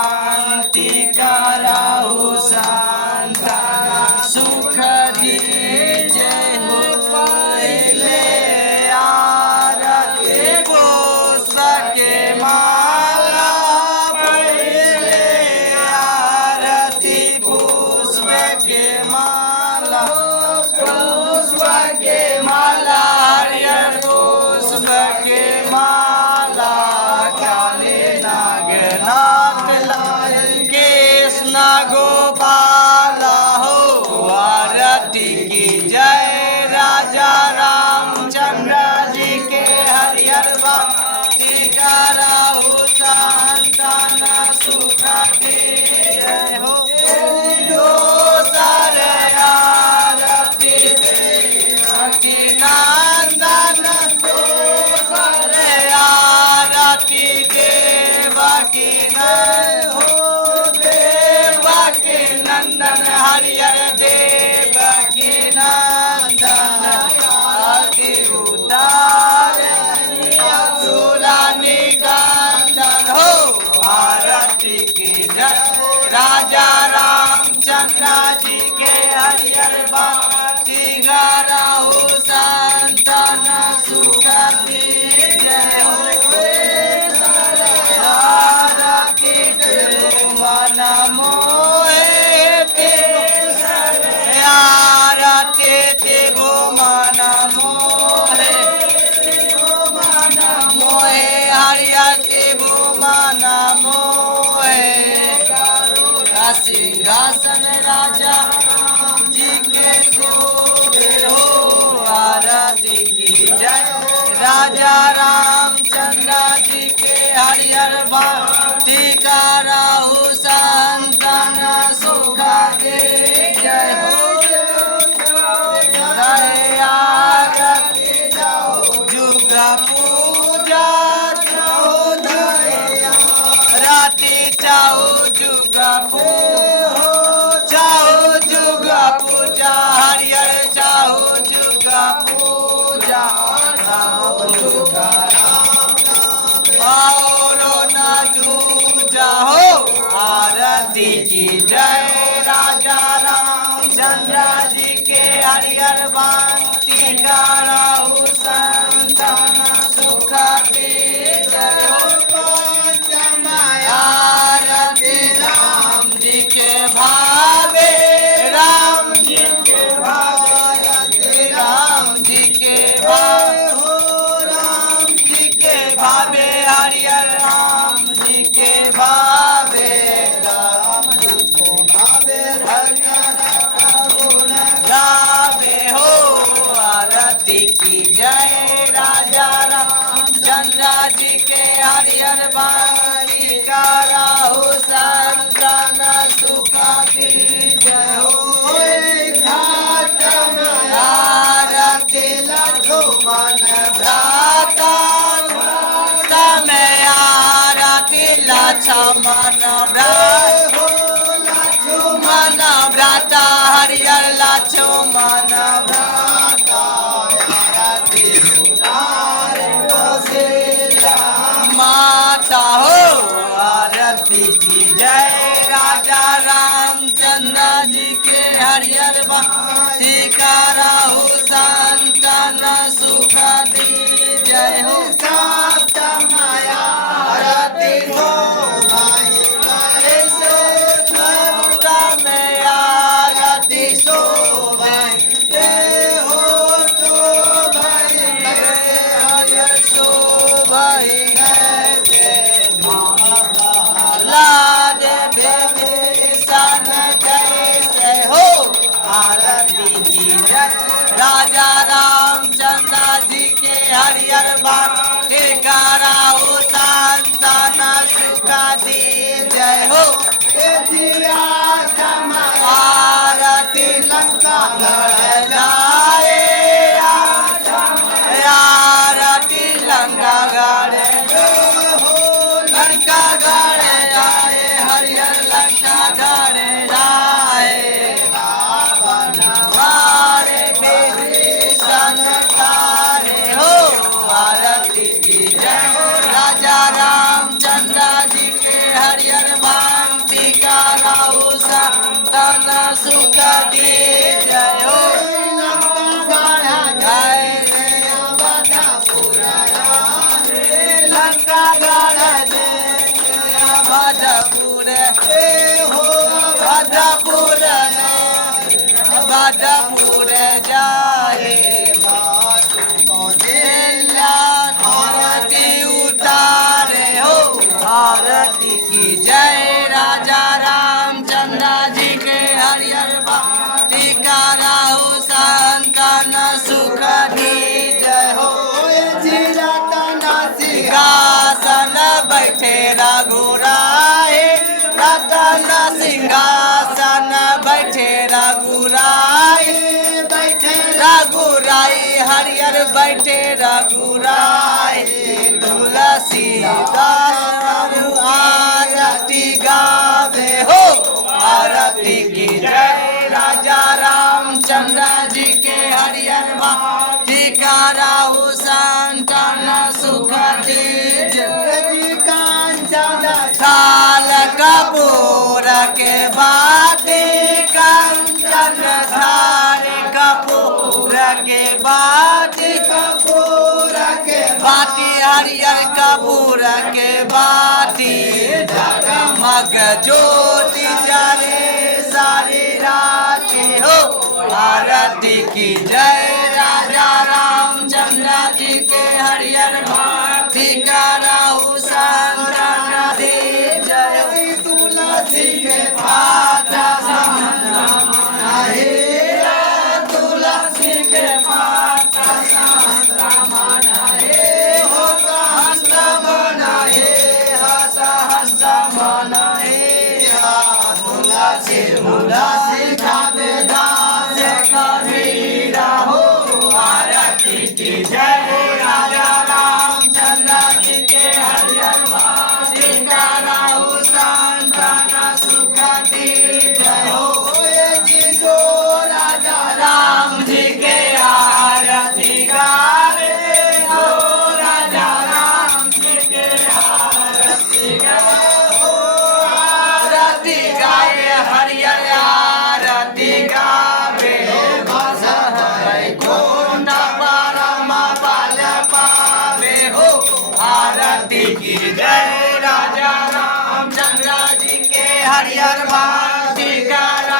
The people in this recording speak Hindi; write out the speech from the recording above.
भांति कराहु संतान सुख दी जय हो पहले आरती पुष्प के माला पहले आरती पुष्प के माला हरियर पुष्प के माला काले नागनाथ लाल कृष्ण गोपाल हो आरती की जय राजा रामचंद्र जी के हरियर भक्ति कराहु संतान सुख दे जय हो दोसर आरती देवकी नंदन दोसर आरती देवकी देवकी नंदन हरियर देवकी नंदन आरती उतार असुरा निकंदन हो आरती की जय राजा रामचंद्र जी के हरियर भक्ति कराहु संतान सुख दे जय हो आरती मन मोहे आरती देवो मन मोहे हरियर देवो मन मोहे सिंहासन राजा जी के शोभे हो आरती की जय राजा रामचंद्र जी के हरियर भक्ति कराहु संतान सुख दे जय हो आरती जाओ जुग पूजा चाहो राती चाहो जुग पूजा हरियर चाहो जुग पूजा और न दूजा हो आरती की जय राजा रामचंद्र जी के हरियर भक्ति कराहु संतान सुख दे जय हो आरती राम जी के भावे राम जी के भावे राम जी के भावे हो राम जी के भावे हरियर राम जी के भावे राम जी के भावे हरियर गावे हो आरती की जय राजा रामचंद्र जी के हरियर भक्ति कराहु संतान सुख दी जय हो आरती लक्ष्मण भ्राता समय आरती लक्ष्मण भ्राता हरियर लक्ष्मण भ्राता आरती माता हो आरती की जय राजा रामचंद्र जी के हरियर भक्ति कराहु संतान सुख दी जय हो आरती हो हरियर बैठे रघुराय तुलसीदास आरती गावे हो आरती की जय राजा रामचंद्र जी के हरियर भाती कराहु संतन सुख दीज थाल कपूर के बाती कंचन धारी कपूर के बाती बाती हरियर कपूर के बाती जगमग ज्योति जले सारी राती हो आरती की जय राजा रामचंद्र जी के हरियर भाती कराहु संतन दे जय तुलसी के पाता तुलसी के पाता तुलसी खावे दास कबीरा हो आरती की जय राजा रामचंद्र जी के हरियर भाती कराहु संतन सुख दीज हो जी जो राजा राम जी के आरती गावे हो राजा राम जी के आरती गावे आरती गावे हरियर आरती गावे बस कुंड परम पद पावे हो आरती की जय राजा रामचंद्र जी के हरियर भाती करा